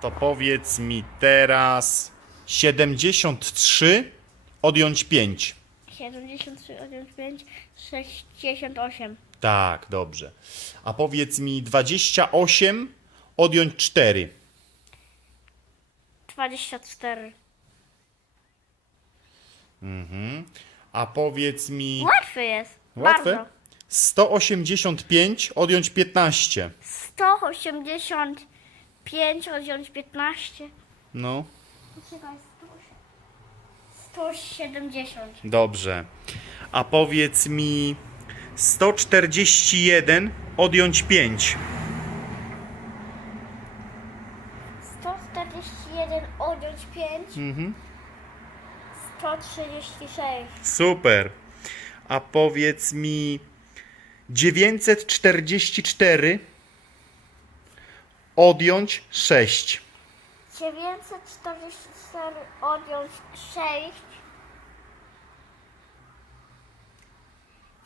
to powiedz mi teraz 73 odjąć 5. 73 odjąć 5, 68. Tak, dobrze. A powiedz mi 28 odjąć 4. 24. A powiedz mi Łatwy jest. łatwe? Bardzo. 185 odjąć 15. 185 odjąć 15. No, Czekaj, 170. dobrze. A powiedz mi 141 odjąć 5. 141 odjąć 5. Mhm. 136. Super. A powiedz mi 944 odjąć 6. 944 odjąć 6.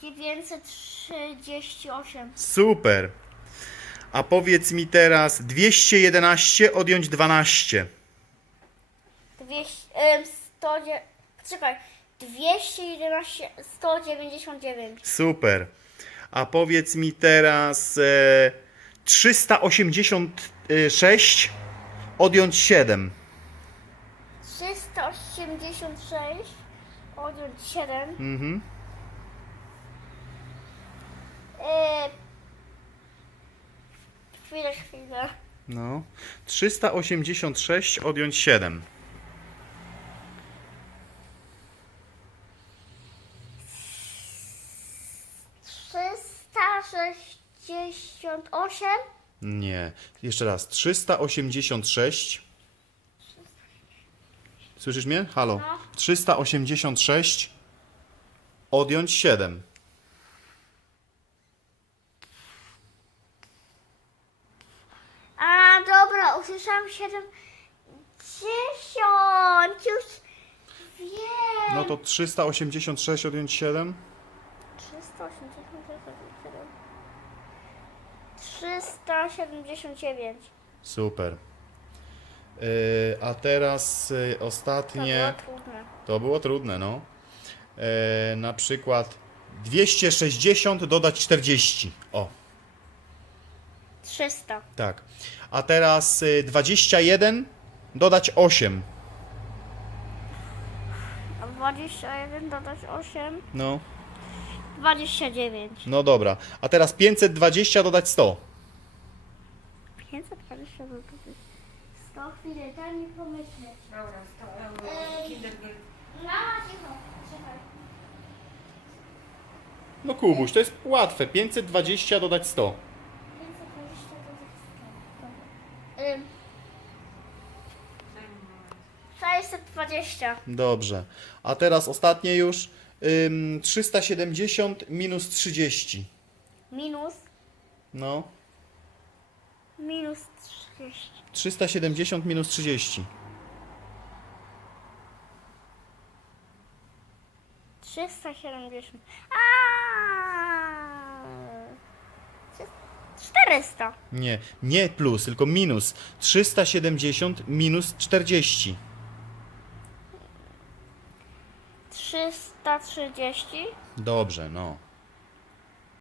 938. Super. A powiedz mi teraz 211 odjąć 12. 200, em, 100, dzie- czekaj, 211, 199. Super. A powiedz mi teraz e, 386 odjąć 7. 386 odjąć 7. Mhm. Eee, chwilę, chwilę. No. 386 odjąć 7. Trzysta sześć 388. Nie. Jeszcze raz. 386. Słyszysz mnie? Halo. No. 386. Odjąć 7. A dobra, usłyszałam 7. 10. Już wiem. No to 386 odjąć 7. 379. Super. Yy, a teraz yy, To ostatnie. było trudne. To było trudne, no. Yy, na przykład 260 dodać 40. O, 300. tak. A teraz yy, 21 dodać 8. A 21 dodać 8. No. 29. No dobra. A teraz 520 dodać 100. 520 dodać 100 chwilę, daj mi pomyśleć. Dobra, 100 euro. Ej. Mama, cicho. Czekaj. No Kubuś, to jest łatwe. 520 dodać 100. 520 dodać 100. Ym, 620. Dobrze. A teraz ostatnie już. Ym, 370 minus 30. Minus. No. Minus 30. 370 minus 30. 370. Aaaa! 400. Nie, nie plus, tylko minus. 370 minus 40. 330. Dobrze, no.